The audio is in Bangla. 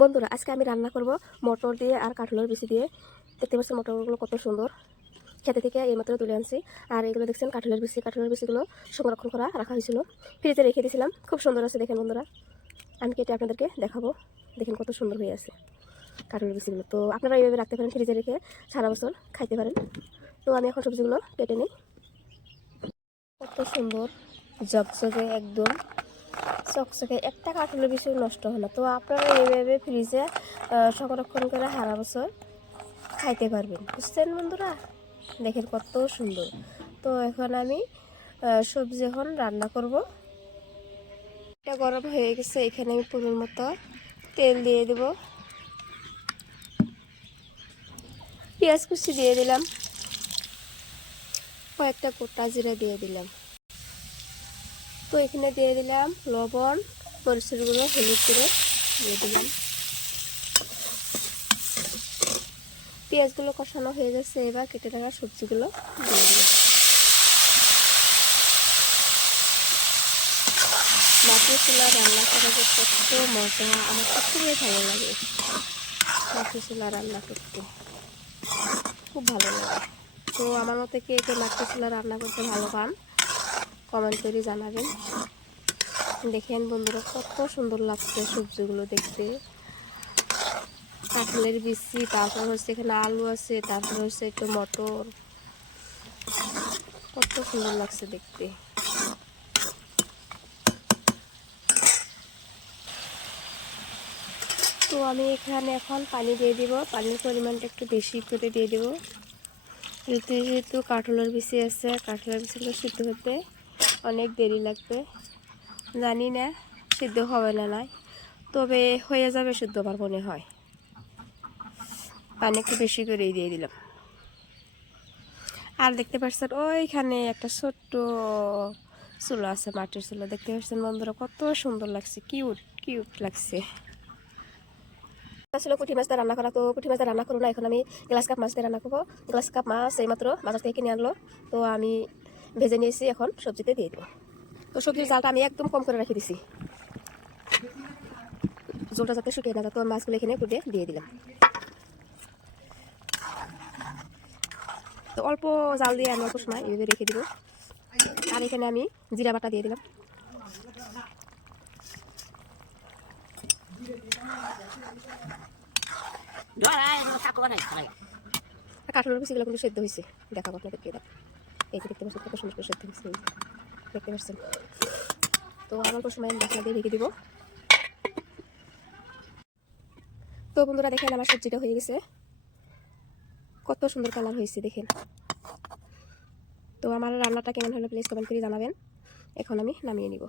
বন্ধুরা আজকে আমি রান্না করব মটর দিয়ে আর কাঁঠালের বিচি দিয়ে। দেখতে পাচ্ছেন মটরগুলো কত সুন্দর, খেতে থেকে এইমাত্র তুলে আনছি। আর এগুলো দেখছেন কাঁঠালের বিচিগুলো সংরক্ষণ করা রাখা হয়েছিল, ফ্রিজে রেখে দিয়েছিলাম। খুব সুন্দর আছে, দেখেন বন্ধুরা, আমি কেটে আপনাদেরকে দেখাবো। দেখেন কত সুন্দর হয়ে আছে কাঁঠালের বিচিগুলো। তো আপনারা এইভাবে রাখতে পারেন, ফ্রিজে রেখে সারা বছর খাইতে পারেন। তো আমি এখন সবজিগুলো কেটে নিই। কত সুন্দর ঝকঝকে, একদম চকচকে, একটা কাঁঠালের বিচি নষ্ট হয় না। তো আপনারা এইভাবে ফ্রিজে সংরক্ষণ করে সারা বছর খাইতে পারবেন, বুঝছেন বন্ধুরা? দেখেন কত সুন্দর। তো এখন আমি সবজি এখন রান্না করব। এটা গরম হয়ে গেছে, এখানে আমি পরিমাণ মতো তেল দিয়ে দেব, পেঁয়াজ কুচি দিয়ে দিলাম, কয়েকটা গোটা জিরা দিয়ে দিলাম। তো এখানে দিয়ে দিলাম লবণ, মরিচের গুঁড়ো, হলুদ গুঁড়ো দিয়ে দিলাম। পেঁয়াজগুলো কষানো হয়ে গেছে, এবার কেটে রাখা সবজিগুলো দিয়ে দিলাম। মাটির চুলা রান্না করা যে কত মজা, আমার তো খুবই ভালো লাগে। মাটির চুলা রান্না করতে খুব ভালো লাগে। তো আমার মতে কে কে মাটির চুলা রান্না করতে ভালো পান কমেন্ট করে জানাবেন। দেখেন বন্ধুরা কত সুন্দর লাগছে সবজিগুলো দেখতে। কাঁঠালের বিচি, তারপর হচ্ছে এখানে আলু আছে, তারপর হচ্ছে একটু মটর, কত সুন্দর লাগছে দেখতে। তো আমি এখানে এখন পানি দিয়ে দিব, পানির পরিমাণটা একটু বেশি করে দিয়ে দেব। যেহেতু কাঁঠালের বিচি আছে, কাঁঠালের বিচিগুলো সিদ্ধ হতে অনেক দেরি লাগবে। জানি না সিদ্ধ হবে না নাই, তবে হয়ে যাবে সিদ্ধ, আমার মনে হয়। পানি একটু বেশি করেই দিয়ে দিলাম। আর দেখতে পাচ্ছেন ওইখানে একটা ছোট্ট চুলা আছে, মাটির চুলা। দেখতে পাচ্ছেন বন্ধুরা কত সুন্দর লাগছে, কিউট কিউট লাগছে। ছিল পুঁটি মাছ দিয়ে রান্না করা। তো পুঁটি মাছ দিয়ে রান্না করবো না, এখন আমি গ্লাস কাপ মাছ দিয়ে রান্না করবো। গ্লাস কাপ মাছ এইমাত্র বাজার থেকে কিনে আনলো, তো আমি ভেজে নিয়েছি, এখন সবজিতে দিয়ে দেবো। তো সবজির জালটা আমি একদম কম করে রেখে দিছি, জলটা যাতে শুকিয়ে না যায়। তো মাছগুলো এখানে কুটে দিয়ে দিলাম। তো অল্প জাল দিয়ে আমি অল্প সময় এইভাবে রেখে দিব। আর এখানে আমি জিরা বাটা দিয়ে দিলাম। কাঁঠালের বিচিগুলো কিন্তু সেদ্ধ হয়েছে, দেখাবো আপনাদেরকে। এই যে দেখতে পাচ্ছেন কত সুন্দর করে সেদ্ধ হয়েছে, দেখতে পাচ্ছেন। তো আর অল্প সময় আমি ঢাকনা দিয়ে রেখে দিব। তো বন্ধুরা দেখেন আমার সবজিটা হয়ে গেছে, কত সুন্দর কালার হয়েছে দেখেন। তো আমার রান্নাটা কেমন হলো প্লিজ কমেন্ট করে জানাবেন। এখন আমি নামিয়ে নিব।